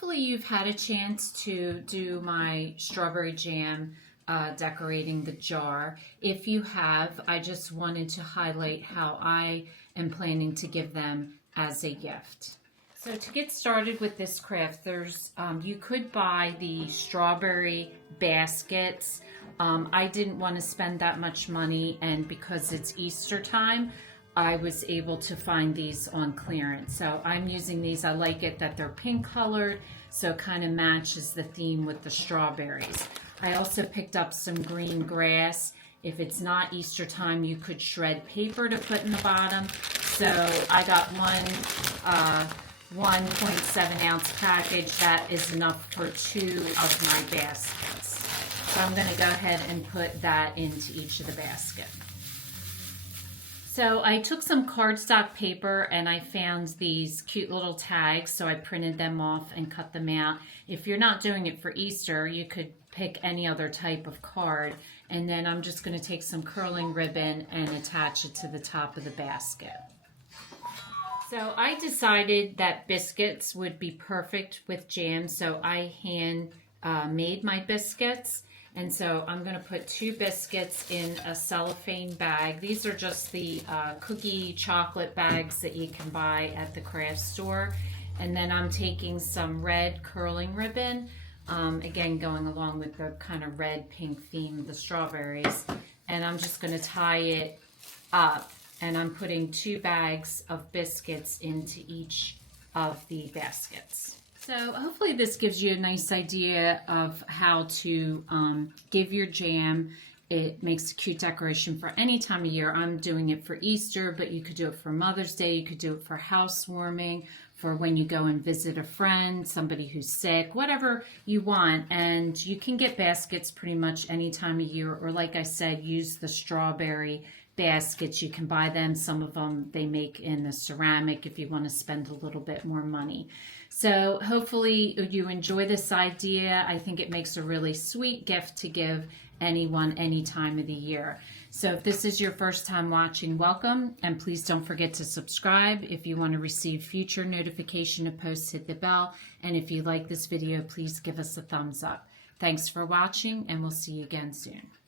hopefully you've had a chance to do my strawberry jam decorating the jar. If you have, I just wanted to highlight how I am planning to give them as a gift. So to get started with this craft, there's you could buy the strawberry baskets. I didn't want to spend that much money, and because it's Easter time, I was able to find these on clearance. So I'm using these. I like it that they're pink colored, so it kind of matches the theme with the strawberries. I also picked up some green grass. If it's not Easter time, you could shred paper to put in the bottom. So I got one 1.7 ounce package. That is enough for 2 of my baskets. So I'm going to go ahead and put that into each of the baskets. So I took some cardstock paper and I found these cute little tags, so I printed them off and cut them out. If you're not doing it for Easter, you could pick any other type of card, and then I'm just going to take some curling ribbon and attach it to the top of the basket. So I decided that biscuits would be perfect with jam, so I hand made my biscuits. And so I'm going to put 2 biscuits in a cellophane bag. These are just the cookie chocolate bags that you can buy at the craft store. And then I'm taking some red curling ribbon, again going along with the kind of red-pink theme of the strawberries. And I'm just going to tie it up. And I'm putting 2 bags of biscuits into each of the baskets. So hopefully this gives you a nice idea of how to give your jam. It makes a cute decoration for any time of year. I'm doing it for Easter, but you could do it for Mother's Day. You could do it for housewarming, for when you go and visit a friend, somebody who's sick, whatever you want. And you can get baskets pretty much any time of year, or like I said, use the strawberry baskets. You can buy them. Some of them they make in the ceramic if you want to spend a little bit more money. So hopefully you enjoy this idea. I think it makes a really sweet gift to give anyone any time of the year. So if this is your first time watching, welcome, and please don't forget to subscribe. If you want to receive future notification of posts, hit the bell, and if you like this video, please give us a thumbs up. Thanks for watching, and we'll see you again soon.